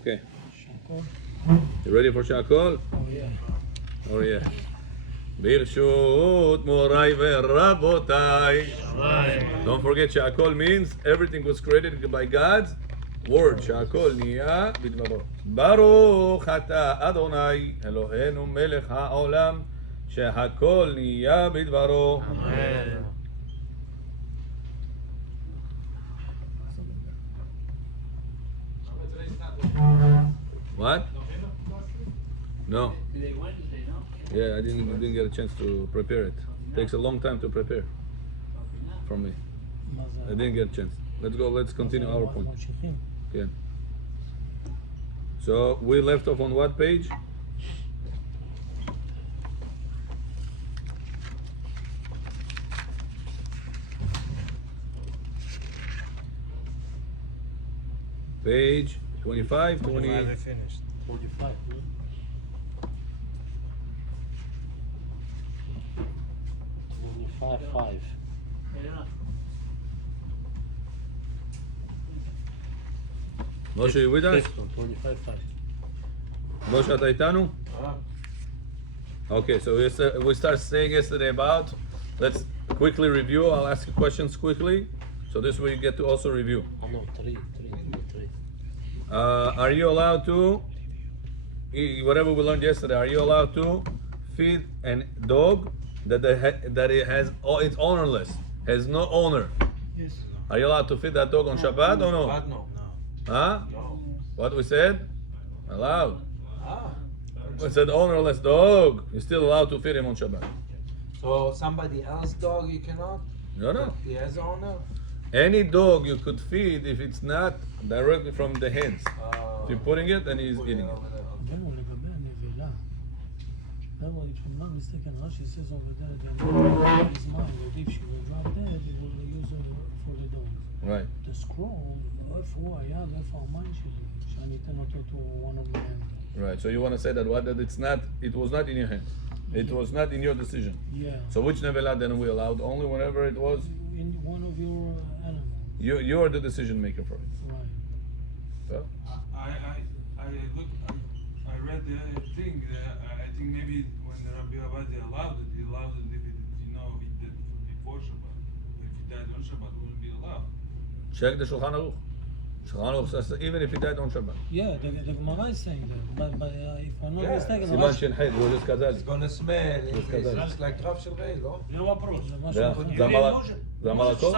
Okay. You ready for Shakol? Oh yeah. Oh yeah. Birshut Morai Verabotai. Don't forget Shakol means everything was created by God's word. Shakol Niya Bidvaro. Baruch Ata Adonai Eloheinu Melech HaOlam Shehakol Niya Bidvaro. Amen. What? No. Today Wednesday, no? Yeah, I didn't get a chance to prepare it. Takes a long time to prepare for me. I didn't get a chance. Let's go. Let's continue our point. Okay. So we left off on what page? Page 25, 20. I finished. 45. Five. Moshe, you with us? 25. Moshe, אתה איתנו? Okay, so we start saying yesterday about, let's quickly review. I'll ask you questions quickly. So this way you get to also review. No, three. Are you allowed to, whatever we learned yesterday, are you allowed to feed a dog that it has, it's ownerless, has no owner? Yes. Are you allowed to feed that dog on Shabbat or no? No. Huh? No. What we said? Allowed. Ah. We said ownerless dog, you're still allowed to feed him on Shabbat. So somebody else's dog you cannot? No. He has owner? Any dog you could feed if it's not directly from the hands. If you're putting it and he's eating it. If I'm not mistaken, Rashi says over there that his mind, that if she will drop dead, he will use it for the dog. Right. The scroll, איפה הוא היה ואיפה המים שלי, שאני אתן אותו to one of them. Right. So you want to say that it was not in your hands. It was not in your decision. Yeah. So which nevela then we allowed? Only whenever it was In one of your animals. you're the decision maker for it. Right. So, I read the thing. I think maybe when Rabbi Abadi allowed it, he allowed it if it, if he did before Shabbat. If he died on Shabbat, it wouldn't be allowed. check the Shulchan Aruch. Shulchan Aruch says that even if he died on Shabbat. Yeah, the Gemara is saying that, but if I'm not mistaken, סימן שין ח' הוא just It's сказали. gonna smell. сказали. It's like Rav של Rei, no? У меня вопрос. Да. За молоко?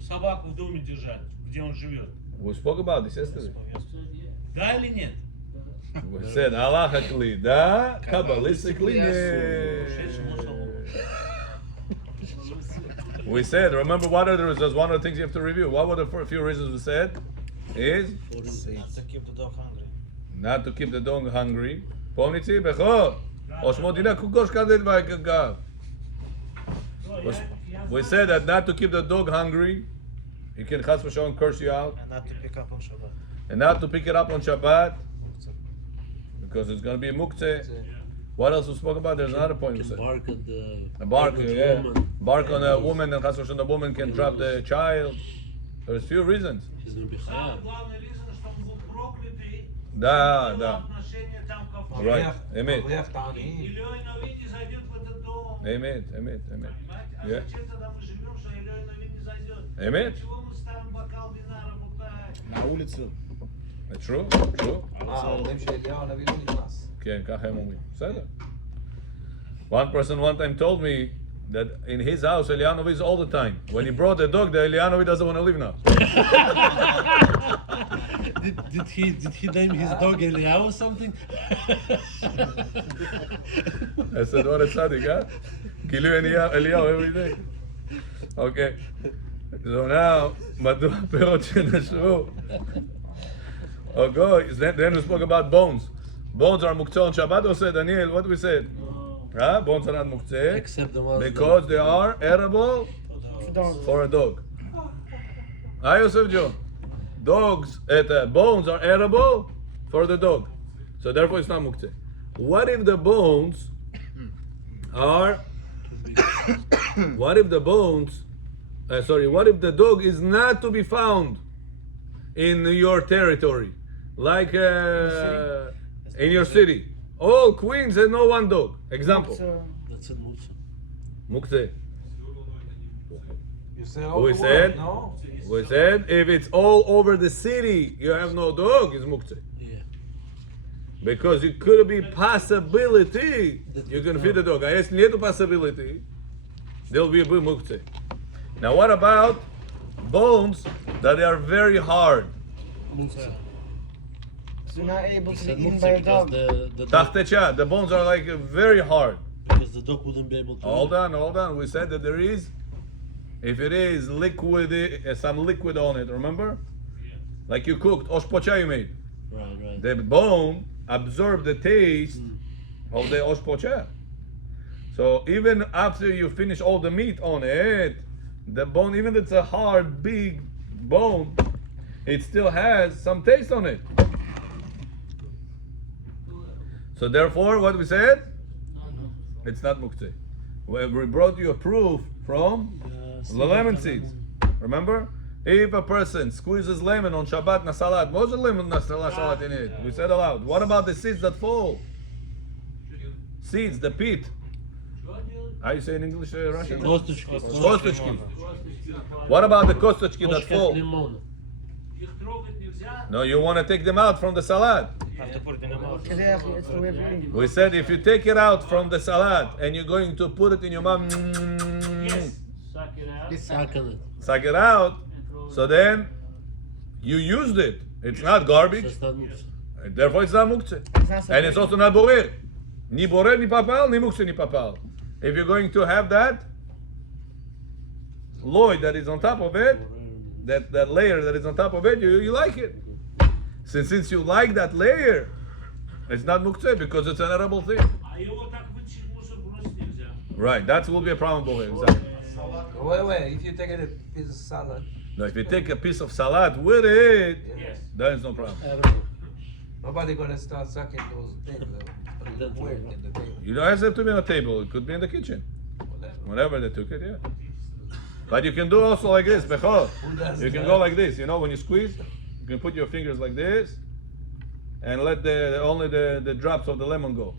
Собаку в доме держать, где он живет. We spoke about this yesterday. Да или нет? We said halachically, da, kabbalistically, we said, remember what are the results? One of the things you have to review. What were the few reasons we said? Is To keep the dog hungry. not to keep the dog hungry. Pomnici, bechor. Oshmodina kukosh kadet v'agav. We said that not to keep the dog hungry. He can chas v'shalom curse you out. And not to pick up on Shabbat. And not to pick it up on Shabbat. Because it's going to be muktzeh. What else we spoke about? There's another point we said. Bark at the Bark, bark on a woman, and chas v'shalom the woman can drop the child. There's few reasons. He's gonna be Самый chayav. главный reason, что он был проклятый. Да, было да. отношение там ко второму. Right. Эмет. מבריח את העניים. Илей Новин не зайдет в этот дом. Эмет. Понимаете? А Yeah. зачем тогда мы живем, что Илей Новин не зайдет? Эмет. Для чего мы ставим бокал вина, работать? На улицу. True. אומרים שאליהו הנביא לא נכנס. כן, ככה הם אומרים. בסדר. One person one time told me that in his house Elianovi is all the time. When he brought the dog, the Elianovi doesn't want to live now. Did he name his dog Eliyahu or something? I said, what a tzaddik, huh? Gilu Eliyahu every day. Okay. So now, מדוע פירות שנשרו? Okay, then we spoke about bones. Bones are muktzeh on Shabbat, or said Daniel, what we said? Huh? Bones are not muktzeh. Except the ones Because they are edible for a dog. Hi, Yosef Joe. Bones are edible for the dog. So therefore it's not muktzeh. What if the bones are, what if the dog is not to be found in your territory? like in your city. All queens and no one dog. Example. That's it, Mutsu. Muktzeh. You say all We the said? word, no? We said if it's all over the city, you have no dog, it's muktzeh. Yeah. Because it could be possibility you can feed the dog. А если нету possibility, there'll be a muktzeh. Now what about bones that are very hard? Mutsu. So you're not able He to said be eaten Mutsu by a because dog. the dog, Tachtecha, the bones are like very hard. because the dog wouldn't be able to. Hold on. We said that there is, if it is liquid, some liquid on it, remember? Like you cooked, oshpocha you made. Right. The bone absorb the taste of the oshpocha. So even after you finish all the meat on it, the bone, even if it's a hard, big bone, it still has some taste on it. So therefore, what we said? It's not muktzeh. We brought you a proof from the lemon seeds. Remember? If a person squeezes lemon on Shabbat na salat, what's the lemon na salat in it? We said aloud. What about the seeds that fall? Seeds, the pit. How you say in English, Russian? Kostочки. Kostочки. What about the kostочки that Косточка fall? лимона. Их трогать нельзя. No, you want to take them out from the salad. It's the way of eating. We said if you take it out from the salad and you're going to put it in your mouth, Suck it out. Suck on it. suck it out, so then you used it. It's not So garbage. it's not Mutsu. Therefore, it's not muktzeh. It's not so And it's also not borer. Ni borer, ni papal, ni muktzeh, ni papal. If you're going to have that loy that is on top of it, that layer that is on top of it, you like it. Since you like that layer, it's not muktzeh because it's an edible thing. А его так вытащить в мусор бросить нельзя. Right, that will be a problem borer. Exactly. Wait, if you take a piece of salad, Now, if you take a piece of salad with it, Yes. then it's no problem. nobody gonna start sucking those things. Weird in the table. You don't have to be on a table. It could be in the kitchen. Whenever they took it, yeah. But you can do also like this, bechor. You can go like this. You know, when you squeeze, you can put your fingers like this, and let only the drops of the lemon go.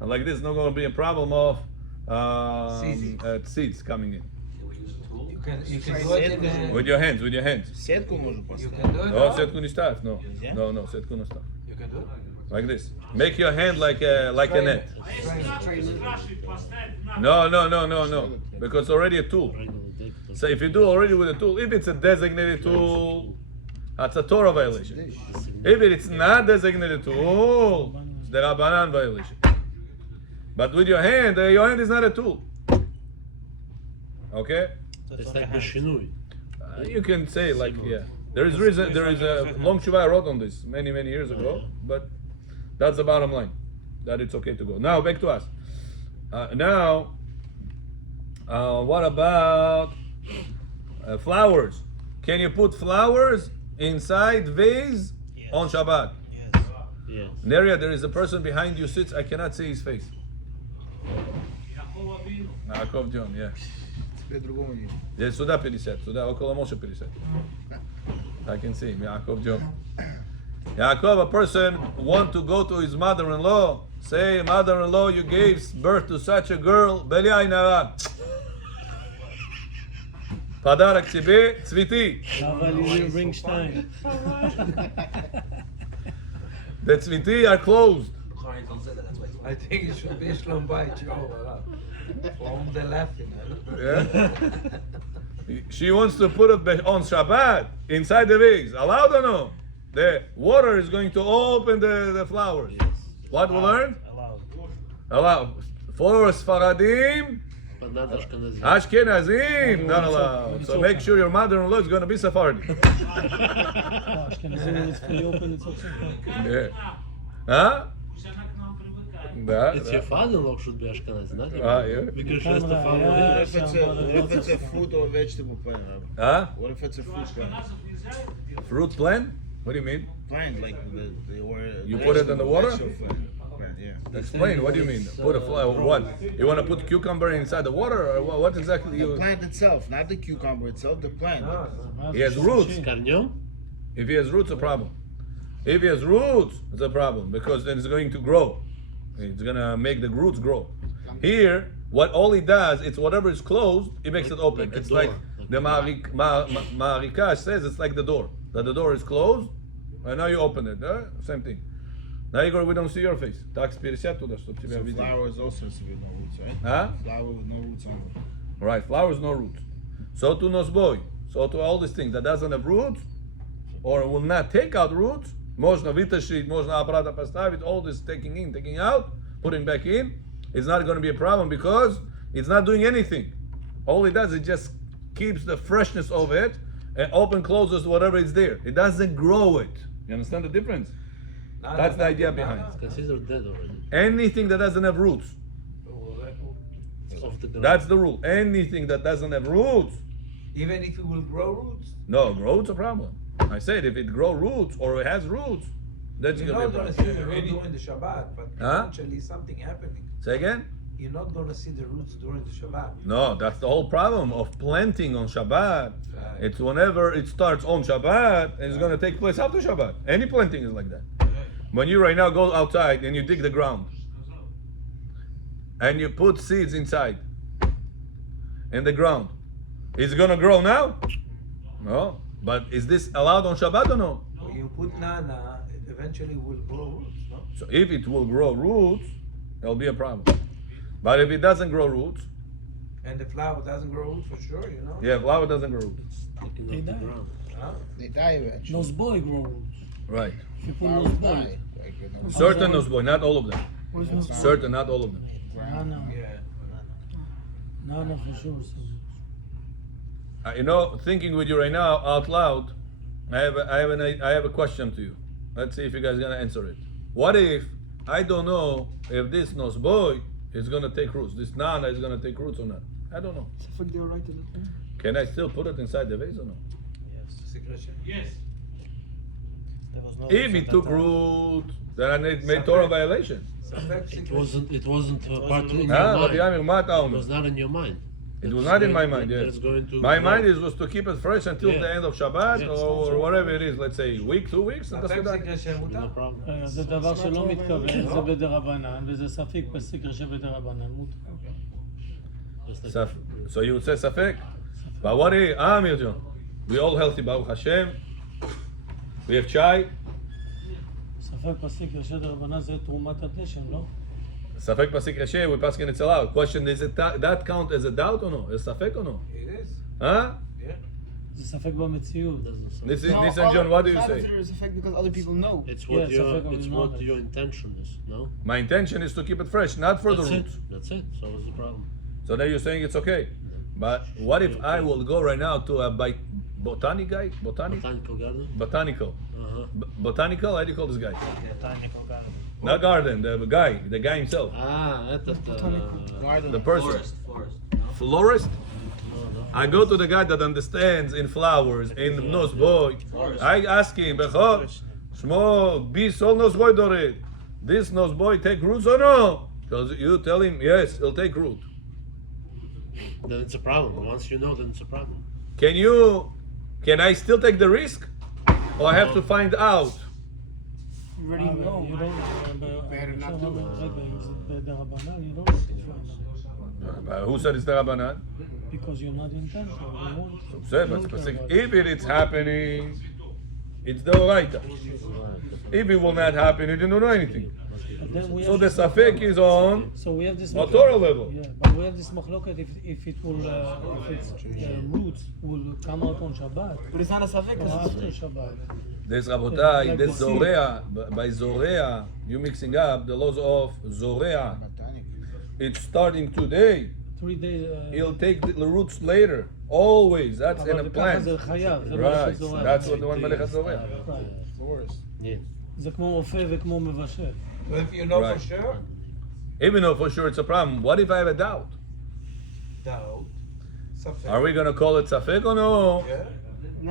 And like this, not going to be a problem of seeds coming in. You can do it in the, With your hands. Сетку можно you поставить. can do it. No, now? setku не ставь. No, setku не ставь. You can do it. Like this. Make your hand like a net. А если надо скрашивать, поставить на... No. Because it's already a tool. So if you do already with a tool, if it's a designated tool, that's a Torah violation. If it's not designated tool, it's the Rabbanan violation. But with your hand is not a tool. Okay? It's like Beshinui. You can say like, yeah. There is a long tshuva I wrote on this many years ago, but that's the bottom line, that it's okay to go. Now back to us. What about flowers? Can you put flowers inside vase on Shabbat? Yes. Neria, there is a person behind you sits. I cannot see his face. Якова Бину. Yaakov John, yeah. Теперь другому видно. Здесь сюда пересядь, сюда около Моше пересядь. I can see him, Yaakov John. Yaakov, a person want to go to his mother-in-law, say, mother-in-law, you gave birth to such a girl, Beli Ainara. Подарок тебе, цветы. Ringstein. The цветы are closed. I think it should be Shlom Bayit. For whom they're laughing. Yeah? She wants to put it on Shabbat inside the vase. Allowed or no? The water is going to open the flowers. What we learned? Allowed. For Sfaradim, But not Ashkenazim. Ashkenazim, not allowed. So make sure your mother-in-law is going to be Sephardi. Ashkenazim, when it's fully open, it's okay. Yeah. Huh? Пусть она к нам привыкает. Да. It's your father-in-law should be Ashkenazi, not you. Ah, yeah. Because she has to follow Yeah. him. What if it's a fruit or vegetable plant? Huh? What if it's a fruit plant? Ашкеназов нельзя это делать. Fruit plant? What do you mean? Plant like You put it in the water? Vegetable plant, yeah. Explain. What do you mean? Put a flower. What? You want to put cucumber inside the water, or what exactly? The You? plant itself, not the cucumber itself, the plant. He has roots. С корнем? If he has roots, a problem. If he has roots, it's a problem because then it's going to grow. It's gonna make the roots grow. Here, all he does, it's whatever is closed, he makes it open. like a It's door. like the Ma'arikash says, it's like the door. That the door is closed, and now you open it. Same thing. Now Igor, we don't see your face. Так, пересядь туда, чтобы тебя So видели. flowers also has to be no roots, right? Huh? Flower with no roots on it. Right, flowers no roots. So to nosboy, so to all these things that doesn't have roots, or will not take out roots, можно вытащить, можно обратно поставить, all this taking in, taking out, putting back in, it's not going to be a problem because it's not doing anything. All it does, it just keeps the freshness of it and open closes whatever is there. It doesn't grow it. You understand the difference? That's the idea behind it. It's considered dead already. Anything that doesn't have roots, It's off the ground. that's the rule. Anything that doesn't have roots, Even if it will grow roots, no, roots a problem. I said if it grow roots or it has roots, that's you're going to not be a going to problem. see the root during the Shabbat, but Huh? eventually something happening. Say again? You're not going to see the roots during the Shabbat. No, that's the whole problem of planting on Shabbat. Right. It's whenever it starts on Shabbat, and it's going to take place after Shabbat. Any planting is like that. When you right now go outside and you dig the ground, and you put seeds inside, in the ground, is it going to grow now? No. But is this allowed on Shabbat or no? When you put nana, it eventually will grow roots, no? So if it will grow roots, there'll be a problem. But if it doesn't grow roots, And the flower doesn't grow roots for sure, you know? yeah, flower doesn't grow roots. Sticking They off the die. ground. Huh? They die eventually. Nosboy grow roots. Right. If you put Flowers nosboy, die. Like, you know, Certain nosboy, not all of them. what is nosboy? Certain, not all of them. Nana, Yeah. Nana for sure. You know, thinking with you right now out loud, I have a question to you. Let's see if you guys are gonna answer it. What if I don't know if this nosboy is gonna take roots? This nana is gonna take roots or not? I don't know. Can I still put it inside the vase or no? Secretion. Yes. If it took root, then I made Torah violation. It wasn't part of your Huh? mind. Rabbi Amir, מה אתה It אומר? was not in your mind. It was That's not in my going- mind, yes. that's going to My grow. mind was to keep it fresh until Yeah. the end of Shabbat Yes. or whatever it is, let's say week, 2 weeks, and that's ספק what סקרשן No מותר. problem. זה דבר שלא מתכוון, זה בדרבנן, וזה ספיק בסקר שבדרבנן מותר. Just like So you would say Safek? But what is Amir John? We all healthy, Baruch Hashem. We have chai. ספק בסקר שבדרבנן זה תרומת הדשן, לא? Safek Pasik Hashem, we passing it out. Question, is it that count as a doubt or no? Is Safek or no? It is. Huh? Yeah. זה ספק במציאות. doesn't sound- This is Nissan John, what do you It's say? not a effect because other people know. It's Yeah, what it's your affect it's on what knowledge. your intention is. No. My intention is to keep it fresh, not for the That's roots. it. That's it. So what's the problem? So then you're saying it's okay. But what if I will go right now to a botanic guy? Botanical garden. Botanical. Uh-huh. Botanical? How do you call this guy? Not garden, the guy himself. Ah, это Garden. The person. Florist. Florist? I go to the guy that understands in flowers, in nosboy. I ask him, Bechor, Shmo, be so nosboy dored. This nosboy take roots or no? Because you tell him, yes, he'll take root. then it's a problem. Once you know, then it's a problem. Can I still take the risk? Or I have to find out? You already know. You don't, Better not do it. רגע, אם זה בדרבנן, you don't need to find out. Who said it's the Rabbanan? Because you're not intent, you want to. Said, but specific. If it is happening, it's the Oraita. If it will not happen, you didn't know anything. But then we So have the this Safek is on So we have this a Torah level. Yeah, but we have this machloket if it will if its roots will come out on Shabbat But it's not a suffix or because after Shabbat. There's Rabotai, there's Zorea. By Zorea, you're mixing up the laws of Zorea. Botanic. It's starting today. 3 days. He'll take the roots later. Always. That's in אבל a ככה plant. זה חייב, זה Right. מלאכת זורע. That's what the one Melech Zorea. Right. Florist. Yeah. זה כמו רופא וכמו מבשל. So if you know Right. for sure, Even though for sure it's a problem, what if I have a doubt? doubt. Safek. Are we going to call it Safek or no? Yeah.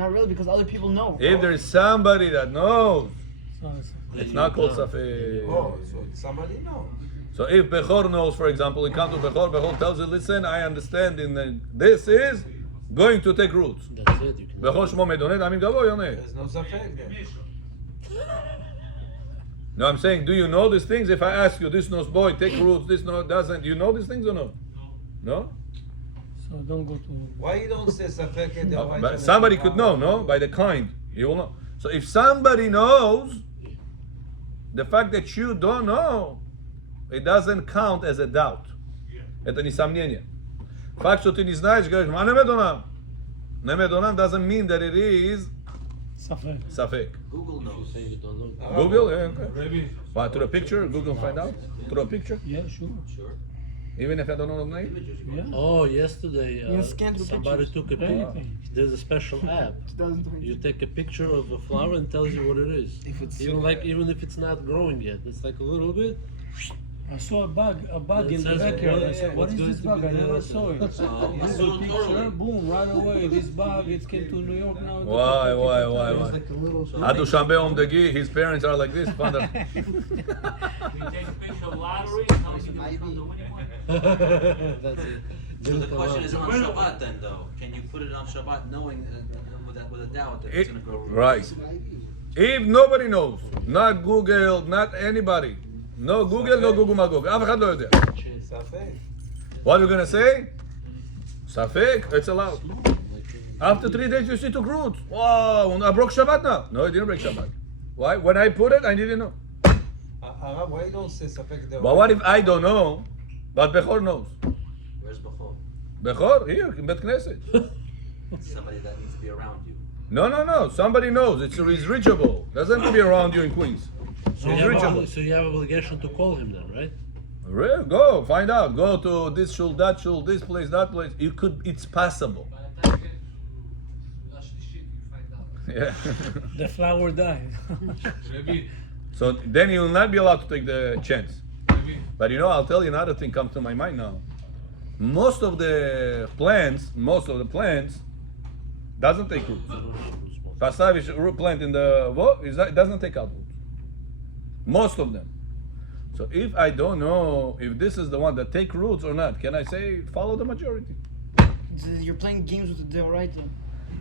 not really because other people know. If there's somebody that knows, It's not a ספק. it's not called Safek. Oh, so somebody knows. So if Bechor knows, for example, he comes to Bechor, Bechor tells you, listen, I understand this is going to take roots. That's it. You can. Bechor Shmo Medonet, Amin Gavo Yoneh. There's no Safek there. No, I'm saying, do you know these things? If I ask you, this knows boy, take roots, this no doesn't, you know these things or no? No? So don't go to. Why you don't say Safek No, Deoraita? but somebody could know, no? By the kind. You will know. So if somebody knows, the fact that you don't know, it doesn't count as a doubt. Это не сомнение. Факт, что ты не знаешь, говоришь, а немедонам. Немедонам doesn't mean that it is Safek. safek. Google knows. Say you don't know. Google, yeah, okay. Rabbi, What, through a picture? Google find out? Through a picture? Yeah, sure. Sure. Even if I don't know the name? Images you Yeah. Oh, yesterday You scan through somebody pictures. took a picture. Anything. There's a special app. 2020. You take a picture of a flower and tells you what it is. If it's Even if it's not growing yet, it's like a little bit. I saw a bug It in the says backyard. I what- said, what what's is going this to bug? be I never there. saw it. It's Google picture, boom, right away. This bug, it came to New York now. Why? It's like a little. Adu Shambe Omdegi, his parents are like this. Father. We take a picture of lottery, tell me which one the winning one. That's it. So the question is on Well- Shabbat then, though. Can you put it on Shabbat knowing with a doubt that it's It- going to grow? right. If nobody knows, not Google, not anybody, no Google, no Google Magog, אף אחד לא יודע. Safek. What are you gonna say? Safek, it's allowed. After 3 days, you see took roots. Wow, I broke Shabbat now. No, I didn't break Shabbat. Why? When I put it, I didn't know. Arav, why you don't say Safek Deoraita? But what if I don't know, but Bechor knows? Where's Bechor? Bechor, here, in Bet Knesset. Somebody that needs to be around you. No. Somebody knows. It's reachable. Doesn't have to be around you in Queens. So It's you, have, reachable. so you have obligation to call him then, right? Really? Go find out. Go to this shul, that shul, this place, that place. You could. It's possible. Yeah. The flower died. Rabbi, So then you will not be allowed to take the chance. Rabbi, But you know, I'll tell you another thing comes to my mind now. Most of the plants doesn't take roots. Pastavish root plant in the it doesn't take out roots. Most of them. So if I don't know if this is the one that take roots or not, can I say follow the majority? You're playing games with the Deoraita.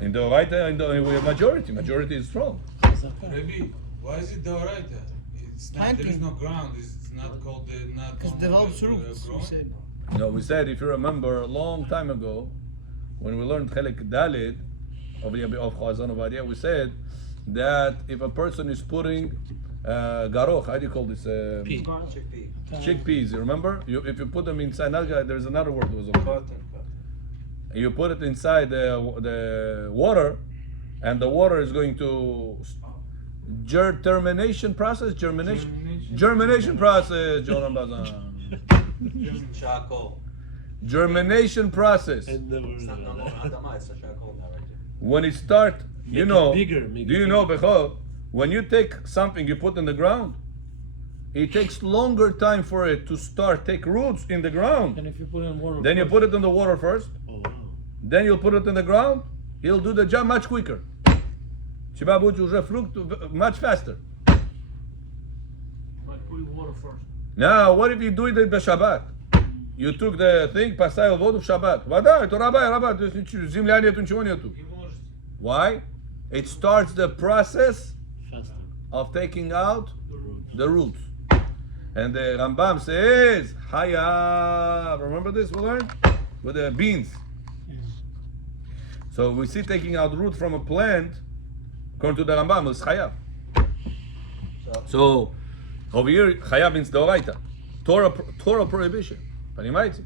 In the right, in the majority is strong. Rabbi, why is it Deoraita? It's not, there is Planting. no ground. It's not called the not. Because normal, develops uh, roots, you growing. said. No, we said, if you remember, a long time ago, when we learned Chelek Dalid of Chazon Ovadia, we said that if a person is putting garoch, how do you call this? Pea. Chickpea. Chickpeas, you remember? If you put them inside, there's another word that was okay. Cotton. You put it inside the water, and the water is going to germination process, germination process, Joram Bazan. Charcoal. Germination process. I never It's not no longer Adama, it's a charcoal now, right? When it start, you Make it know, bigger, make do it you know, Bechor, when you take something you put in the ground, it takes longer time for it to start take roots in the ground. And if you put in water, Then you put it in the water first, Oh, wow. then you'll put it in the ground, he'll do the job much quicker. Тебя будет уже фрукт much faster. But putting water first. Now, what if you do it in the Shabbat? You took the thing, поставил воду в Shabbat. Вода, это раба, то есть земля нету, ничего нету. You можешь Why? It starts the process Faster. of taking out the roots. And the Rambam says, Haya. Remember this we learned? With the beans. So we see taking out root from a plant, according to the Rambam, is Chaya. So over here, Chaya means Doraita. Torah prohibition. Понимаете?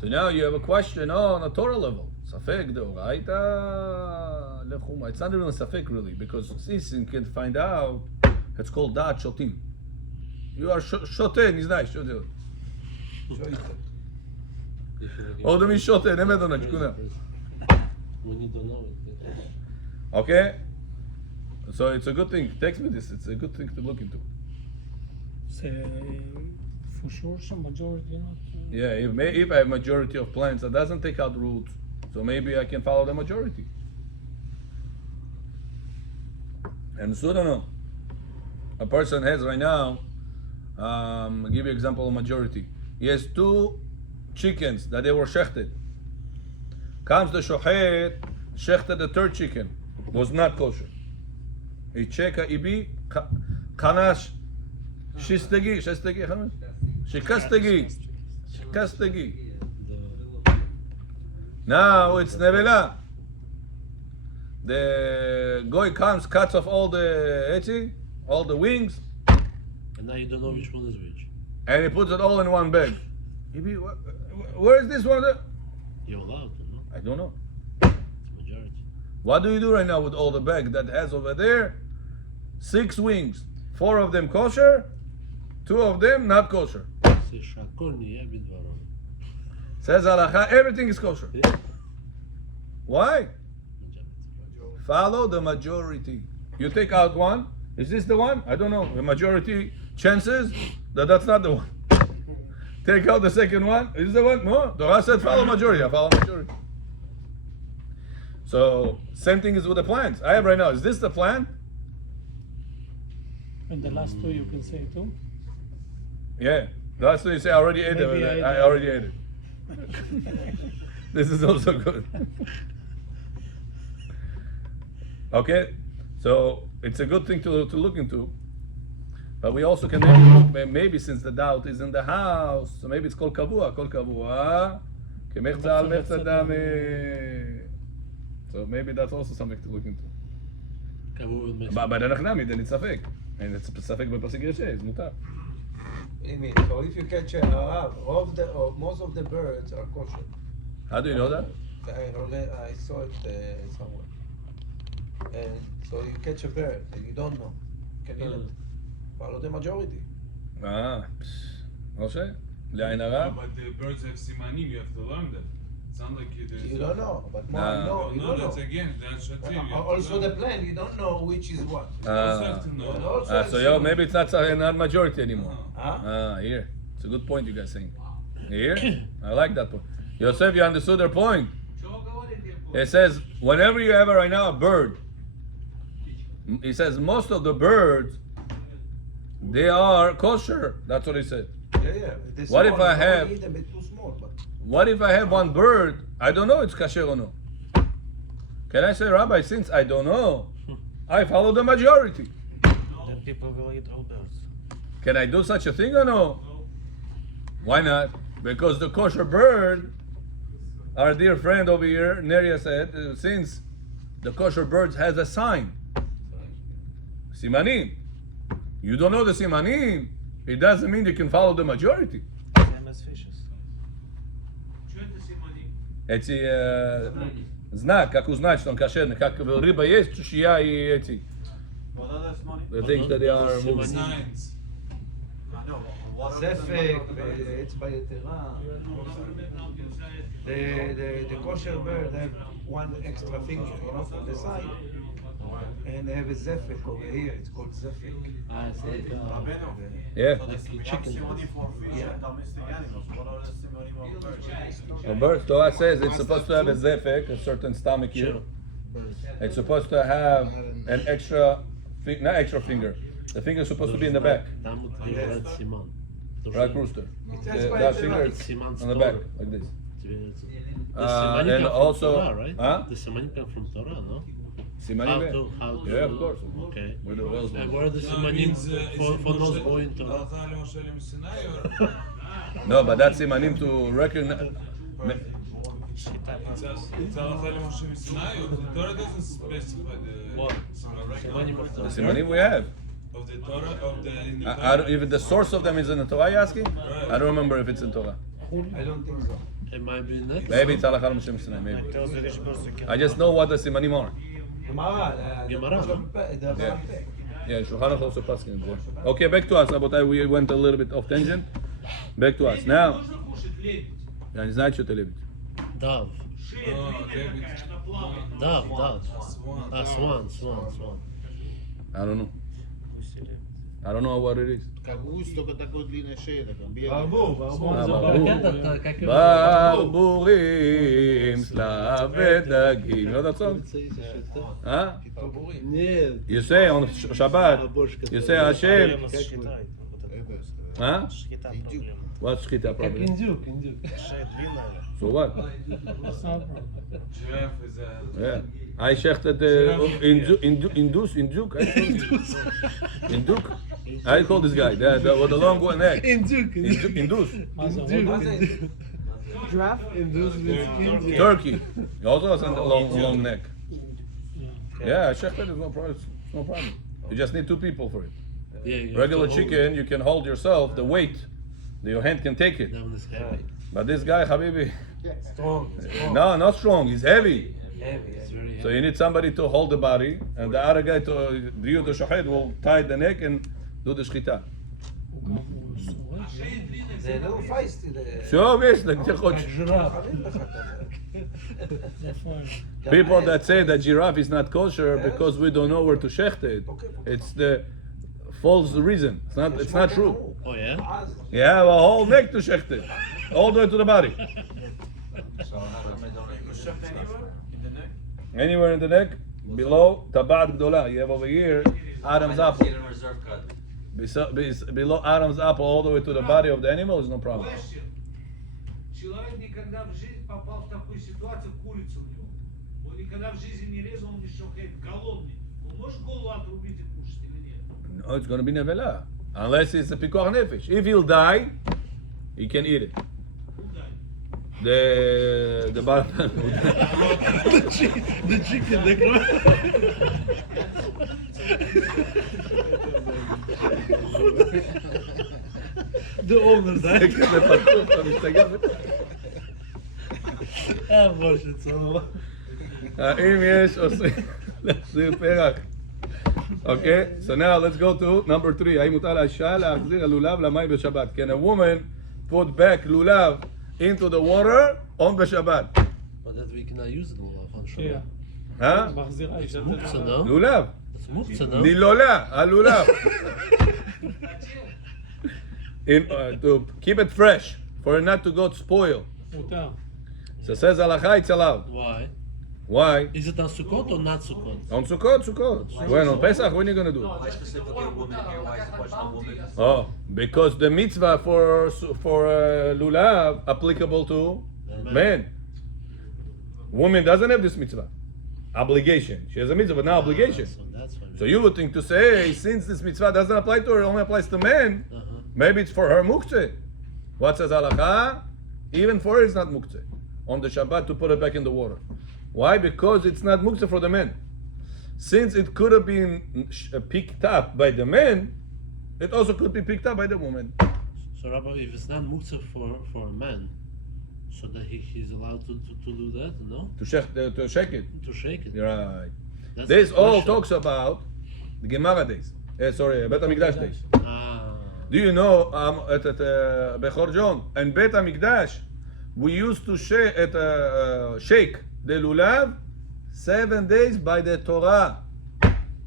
So now you have a question on a Torah level. Safek Doraita lechuma. It's not even a Safek really, because this you can find out. It's called Da'at Shotim. You are shoten, не знаешь, что делать. Oh, да ми shoten, не ме донать, куна. When you don't know it. Okay? So it's a good thing. Text me this. It's a good thing to look into. say for sure some majority not. Yeah, if I have majority of plants that doesn't take out roots, so maybe I can follow the majority. And so I don't know. A person has right now, I'll give you example of majority. He has 2 chickens that they were shechted. Comes the shochet, shechted the 3rd chicken, was not kosher. He check ibi, kanash, Shistegi, Shikastegi. Now it's nevela. The goy comes, cuts off all the wings, And now you don't know which one is which. and he puts it all in one bag. Where is this one? You're allowed to, no? I don't know. It's majority. What do you do right now with all the bag that has over there? 6 wings. 4 of them kosher, 2 of them not kosher. זה שהכל נהיה בדברו. Says halacha, everything is kosher. Yeah. Why? Follow the majority. You take out one. Is this the one? I don't know. The majority chances that that's not the one. Take out the second one. Is this the one? No. Torah said follow majority. I follow majority. So same thing is with the plants. I have right now. Is this the plant? And the last 2 you can say too. Yeah. The last one you say I already ate Maybe it. I I already ate it. This is also good. Okay, so it's a good thing to look into. But we also can maybe look, maybe since the doubt is in the house, so maybe it's called kavua, kemechza al mechza dami. So maybe that's also something to look into. קבעו במסר. But then it's ספק. And it's ספק בפסק ישע, it's מותר. So if you catch a most of the birds are kosher. How do you know that? I saw it somewhere. And so you catch a bird and you don't know. You can eat it. Follow the majority. משה? לעין הרע? But the birds have simanim, you have to learn that. It's not like You don't know, but more Nah. you know, you No, don't that's know. again, that's shatim. you have to Also learn. the plant, you don't know which is what. You also have to know. And also So maybe it's not majority anymore. Huh? Here. It's a good point you guys saying. Here? I like that point. Yosef, you understood their point. It says, whenever you have right now a bird, he says most of the birds, they are kosher. That's what he said. Yeah. They're What if small. I You don't have- eat them, it's too small. But What if I have one bird, I don't know it's kosher or no? Can I say, Rabbi, since I don't know, I follow the majority. Then people will eat all birds. Can I do such a thing or no? Why not? Because the kosher bird, our dear friend over here, Neria said, since the kosher birds has a sign, simanim. You don't know the simanim, it doesn't mean you can follow the majority. Same as fishes. Эти знак, как узнать, что он кошерный, как рыба есть, чешуя и эти. The things that they are moving. Signs. Zefek, אצבע יתרה. The kosher bird have one extra finger, for the side. And they have a zefek over here, it's called zefek. Yeah. chicken. A bird, Torah says it's supposed to have a zefek, a certain stomach here. Sure. It's supposed to have an extra, not extra finger. The finger is supposed to be in the back. Там говорят סימן. Right, rooster. says by That the finger right. is Siman's on the back, Torah. like this. The simanim and come also- from Torah, right? Huh? The simanim come from Torah, no? Simanim. How to? Yeah, of course. Okay. With the wells. And what are the That simanim means, is for it nose Moshe- boy in Torah? Halacha Moshe Sinai or No, but that's simanim to recognize. it's Halacha Moshe Sinai or the Torah doesn't specify the What? simanim Simanim of The Torah. simanim we have. of the Torah of the in the I don't, if the source of them is in the Torah, you asking? I don't remember if it's in Torah. I don't think so. It might be next. Maybe it's Halachah Moshe Sinai, maybe. I just know what the simanim are. Gemara, no? Yeah. Yeah, Shulchan Aruch also passing it. Okay, back to us, Rabotai. We went a little bit off tangent. Back to us. Now, אני знаю, что ты любишь. Dove. Oh, David. Dove. Swan. Swan. I don't know. I don't know what it is. Gusto que такой длинной шеей, такой белый. ברבורים, סלב ודגים. You know that song? Huh? Нет. You say on Shabbat, you say Hashem, Huh? שחיטה פרובלמה. What's shchita problem? אינג'וק. שהדברים האלה. So what? That's not a problem. Giraffe is a. Yeah. I shechted Induk. Induk. I call this guy. With the long neck. אינג'וק. Indus. מה זה, מה זה? Giraffe? אינדוס וסקינג'י. Turkey. He also has a long neck. Yeah, shechted is no problem. It's no problem. You just need two people for it. Regular chicken, you can hold yourself, the weight, your hand can take it. Right. But this guy, Habibi, Strong. no, not strong, he's heavy. Heavy. So you need somebody to hold the body, and the other guy, to Briut the Shohed, will tie the neck and do the shchita. הוא שורד? זה לא פייסטי. Sure, yes, like ג'ירף. חביב לך כזה. איפה הם? people that say that giraffe is not kosher because we don't know where to shecht it, it's the false reason. It's not true. Oh, yeah? You have a whole neck to shecht it, all the way to the body. So how come I don't? You shoved anywhere in the neck? Anywhere in the neck, below tabat gdola. You have over here Adam's apple. Get a reserve cut. Below Adam's apple, all the way to the body of the animal is no problem. Question. Человек никогда в жизни попал в такую ситуацию, курица у него. Он никогда в жизни не резал, он еще голодный. Он может голову отрубить и кушать или нет? No, it's going to be nevela. Unless it's a pikuach nefesh. If he'll die, he can eat it. The bottom. The chicken, the owner, משה, צור. אם יש, להחזיר פרח. Okay, so now let's go to number 3. האם מותר לאישה להחזיר הלולב למים בשבת? Can a woman put back lulav into the water on בשבת? But that we cannot use it on Yeah. Shabbat. Huh? מחזיר האישה. מוקצה, no? לולב. It's muktzah, no? נילולה, הלולב. To keep it fresh, for it not to go spoil. מותר. So it says halacha, it's allowed. Why? Why? Is it on Sukkot or not Sukkot? On Sukkot. When on Pesach, when are you going to do it? Why specifically a woman here? Why is the question a woman? Oh, because the mitzvah for lulav applicable to men. Woman doesn't have this mitzvah. Obligation. She has a mitzvah, but not obligation. So that's why. So you would think to say, since this mitzvah doesn't apply to her, it only applies to men, maybe it's for her muktzeh. What says halacha? Even for her, it's not muktzeh. On the Shabbat to put it back in the water. Why? Because it's not muktzeh for the men. Since it could have been picked up by the men, it also could be picked up by the woman. So Rabbi, if it's not muktzah for a man, so that he's allowed to do that, no? To shake it. To shake it. Right. That's This the all question. talks about the Gemara days. Bet HaMikdash days. Ah. Do you know at Bechor John and Bet HaMikdash, we used to shake the lulav 7 days by the Torah.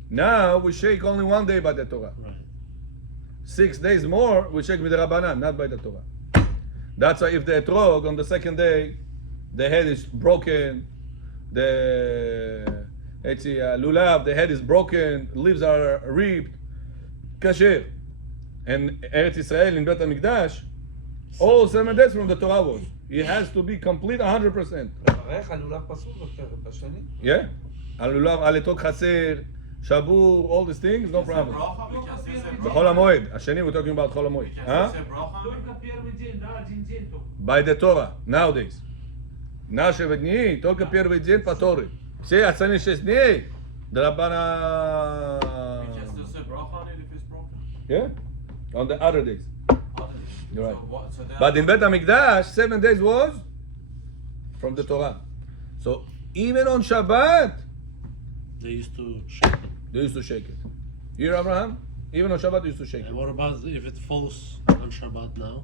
Now we shake only 1 day by the Torah. Right. 6 days more we shake with the Rabbanan, not by the Torah. That's why if the etrog on the second day, the head is broken, the lulav, the head is broken, leaves are ripped, kasher. And Eretz Israel in Bet HaMikdash, all 7 days from the Torah was. It has to be complete 100%. איך הלולב פסול בשני? Yeah? הלולב, הלתוג חסר, שבור, all these things, no problem. בחול המועד. השני, we're talking about חול המועד. Только первый день, да, один день только. By the Torah, nowadays. Наши дни, только первый день по Торе. Все остальные 6 дней, драбана... Yeah? On the other days. You're right. But in Bet HaMikdash, 7 days was from the Torah. So even on Shabbat, They used to shake it. they used to shake it. You hear Abraham? Even on Shabbat, they used to shake it. And what about if it falls on Shabbat now?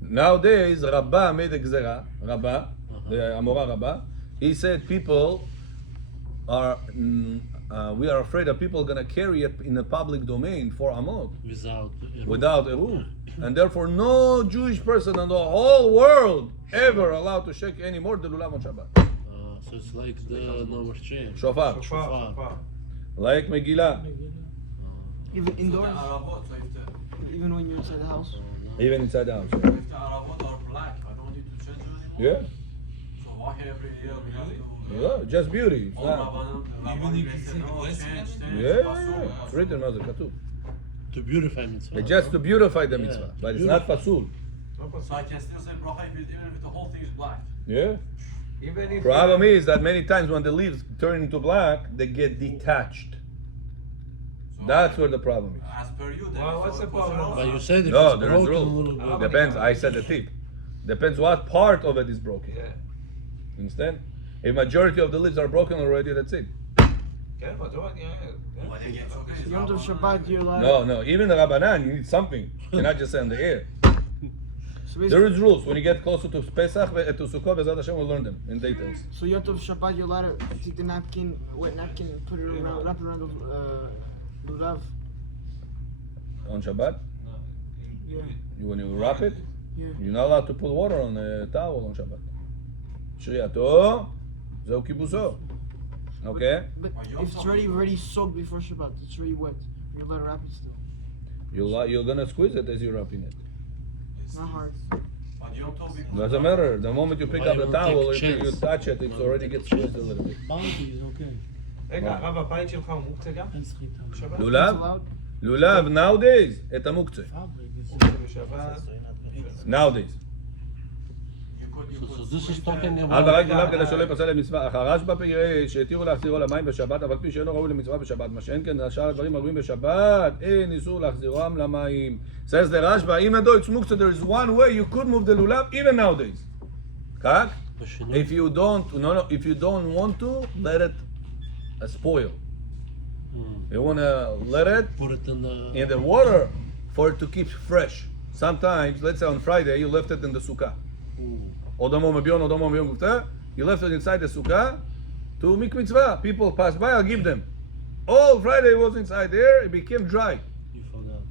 Nowadays, Rabbah made a gzera, Rabbah, the Amora Rabbah. He said people are, we are afraid that people are going to carry it in the public domain for Amot without Eruv. And therefore, no Jewish person in the whole world ever allowed to shake anymore the lulav on Shabbat. So it's like the number change. Shofar. שופר. Like Megillah. Even indoors? Even when you're inside the house. Even inside the house. If the Aravot are black, I don't need to change anymore. Yeah. So why every year we have to? Yeah, just beauty. It's All not- Rabbanim say no, change. Yeah. It's written as a katuv. To beautify mitzvah. Just to beautify the Yeah, mitzvah, to but it's not beautify. pasul. So I can still say bracha even if the whole thing is black. Yeah. Even if Problem is that many times when the leaves turn into black, they get detached. So That's where the problem is. as per you, then. Well, what's the problem? But you said if No, it's there is broken a rule. little bit. Depends. I said the tip. Depends what part of it is broken. Yeah. Understand? If majority of the leaves are broken already, that's it. כן, בטוח, When they get okay, it's Yom Tov Rabbanan. Shabbat, you're allowed. No. Even the Rabbanan, you need something. You cannot just say in the air. So There basically, is rules. When you get closer to Pesach, to Sukkot, Bezrat Hashem, we'll learn them in details. so Yom Tov Shabbat, you're allowed to take the napkin, wet napkin, and put it around, wrap it around the lulav. On Shabbat, Yeah. when you wrap it, Yeah. you're not allowed to put water on the towel on Shabbat. שרייתו, זהו כיבוסו. Okay? But if it's already soaked before Shabbat, it's already wet. You're allowed to wrap it still. You're gonna squeeze it as you're wrapping it. Not hard. On Yom Tov, we Doesn't matter. The moment you pick Why up you the don't take towel, a if you chance? touch it, it already gets squeezed a little bit. Bounty is okay. רגע, הרב, הבית שלך הוא מוקצה גם? אין סחיטה. בשבת? לולב? It's allowed. לולב, nowadays, את המוקצה. Fabric is בשבת. nowadays. So this is talking על about ברק לולב כדי שלא יפסל למצווה. אך הרשב"א פירש שהתירו להחזירו למים בשבת, אבל פי שאינו ראוי למצווה בשבת. מה שאין כן, שאר הדברים הראויים בשבת, אין איסור להחזירם למים. Says the Rashba, even though it's muktzah, there is one way you could move the lulav even nowadays. כך? בשינוי. If you don't want to, let it spoil. You want to let it Put it in the water for it to keep fresh. Sometimes, let's say on Friday, you left it in the sukkah. You left it inside the sukkah to make mitzvah. People pass by, I'll give them. All Friday was inside there, it became dry. You forgot.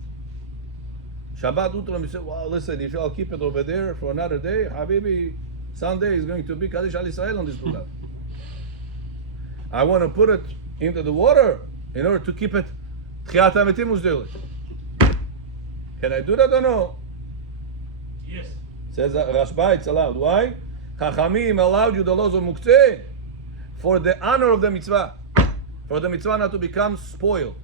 Shabbat Utram, you say, wow, listen, if I'll keep it over there for another day, Habibi, Sunday is going to be Kaddish Al Israel on this lulav. I want to put it into the water in order to keep it. Tchiat HaMetim was doing it. Can I do that or no? Yes. Says Rashba, it's allowed. Why? Chachamim allowed you the laws of Muktzeh for the honor of the mitzvah. For the mitzvah not to become spoiled.